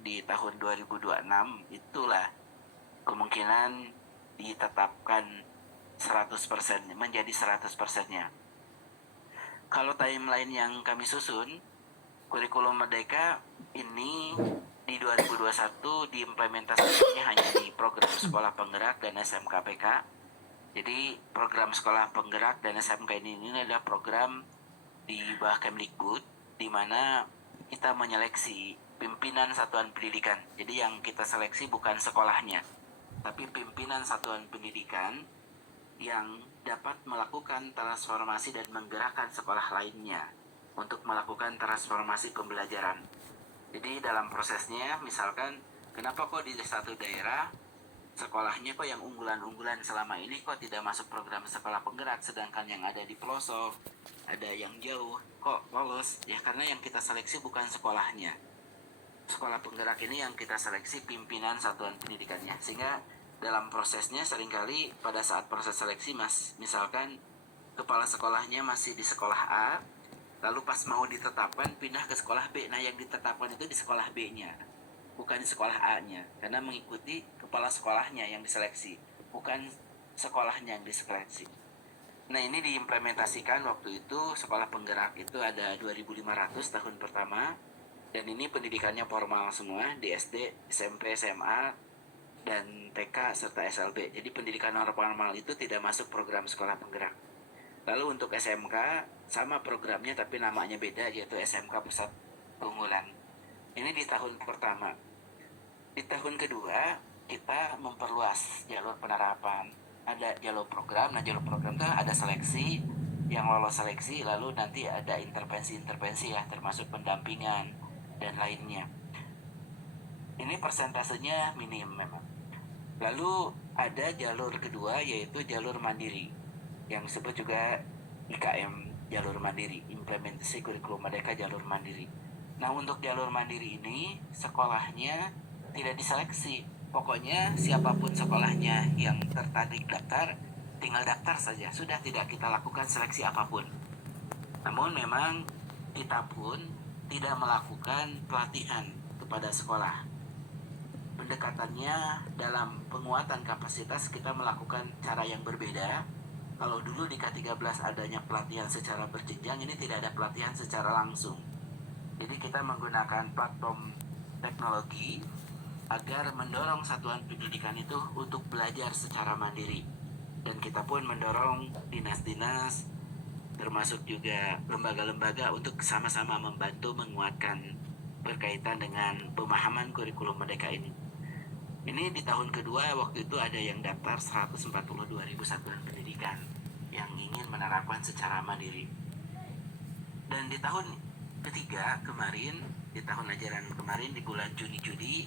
di tahun 2026 itulah kemungkinan ditetapkan 100%, menjadi 100%-nya. Kalau timeline yang kami susun, kurikulum Merdeka ini di 2021 diimplementasikannya hanya di program sekolah penggerak dan SMKPK. Jadi program sekolah penggerak dan SMK ini adalah program di bawah Kemdikbud, di mana kita menyeleksi pimpinan satuan pendidikan. Jadi yang kita seleksi bukan sekolahnya, tapi pimpinan satuan pendidikan yang dapat melakukan transformasi dan menggerakkan sekolah lainnya untuk melakukan transformasi pembelajaran. Jadi dalam prosesnya, misalkan kenapa kok di satu daerah sekolahnya kok yang unggulan-unggulan selama ini kok tidak masuk program sekolah penggerak, sedangkan yang ada di pelosok, ada yang jauh, kok lolos? Ya karena yang kita seleksi bukan sekolahnya. Sekolah penggerak ini yang kita seleksi pimpinan satuan pendidikannya. Sehingga dalam prosesnya seringkali pada saat proses seleksi misalkan kepala sekolahnya masih di sekolah A, lalu pas mau ditetapkan pindah ke sekolah B. Nah yang ditetapkan itu di sekolah B-nya, bukan di sekolah A-nya, karena mengikuti kepala sekolahnya yang diseleksi, bukan sekolahnya yang diseleksi. Nah ini diimplementasikan waktu itu sekolah penggerak itu ada 2.500 tahun pertama, dan ini pendidikannya formal semua di SD, SMP, SMA, dan TK serta SLB. Jadi pendidikan normal itu tidak masuk program sekolah penggerak. Lalu untuk SMK sama programnya tapi namanya beda, yaitu SMK Pusat Unggulan. Ini di tahun pertama. Di tahun kedua kita memperluas jalur penerapan. Ada jalur program. Nah jalur program itu ada seleksi, yang lolos seleksi, lalu nanti ada intervensi-intervensi ya, termasuk pendampingan dan lainnya. Ini persentasenya minim memang. Lalu ada jalur kedua, yaitu jalur mandiri, yang disebut juga IKM, jalur mandiri, implementasi kurikulum Merdeka jalur mandiri. Nah untuk jalur mandiri ini sekolahnya tidak diseleksi, pokoknya siapapun sekolahnya yang tertarik daftar, tinggal daftar saja, sudah tidak kita lakukan seleksi apapun. Namun memang kita pun tidak melakukan pelatihan kepada sekolah. Pendekatannya dalam penguatan kapasitas kita melakukan cara yang berbeda. Kalau dulu di K13 adanya pelatihan secara berjenjang, ini tidak ada pelatihan secara langsung. Jadi kita menggunakan platform teknologi agar mendorong satuan pendidikan itu untuk belajar secara mandiri. Dan kita pun mendorong dinas-dinas, termasuk juga lembaga-lembaga untuk sama-sama membantu menguatkan berkaitan dengan pemahaman kurikulum Merdeka ini. Ini di tahun kedua waktu itu ada yang daftar 142.000 satuan pendidikan yang ingin menerapkan secara mandiri. Dan di tahun ketiga kemarin, di tahun ajaran kemarin di bulan Juni-Juli,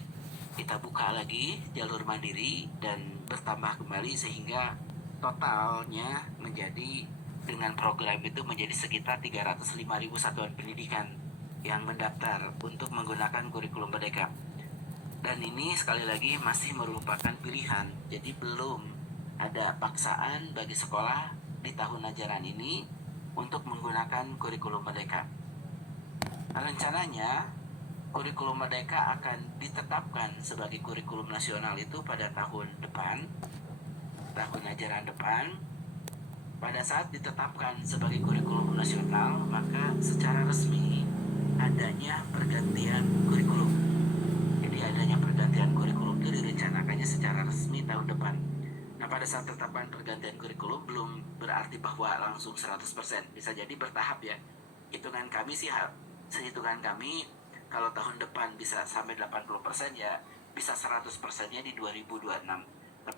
kita buka lagi jalur mandiri dan bertambah kembali sehingga totalnya menjadi dengan program itu menjadi sekitar 305.000 satuan pendidikan yang mendaftar untuk menggunakan kurikulum Merdeka. Dan ini sekali lagi masih merupakan pilihan, jadi belum ada paksaan bagi sekolah di tahun ajaran ini untuk menggunakan kurikulum Merdeka. Rencananya kurikulum Merdeka akan ditetapkan sebagai kurikulum nasional itu pada tahun depan, tahun ajaran depan. Pada saat ditetapkan sebagai kurikulum nasional, maka secara resmi adanya pergantian kurikulum. Jadi adanya pergantian kurikulum itu direncanakannya secara resmi tahun depan. Nah pada saat tetapkan pergantian kurikulum belum berarti bahwa langsung 100%. Bisa jadi bertahap ya. Hitungan kami sih, sehitungan kami kalau tahun depan bisa sampai 80% ya bisa 100%-nya di 2026.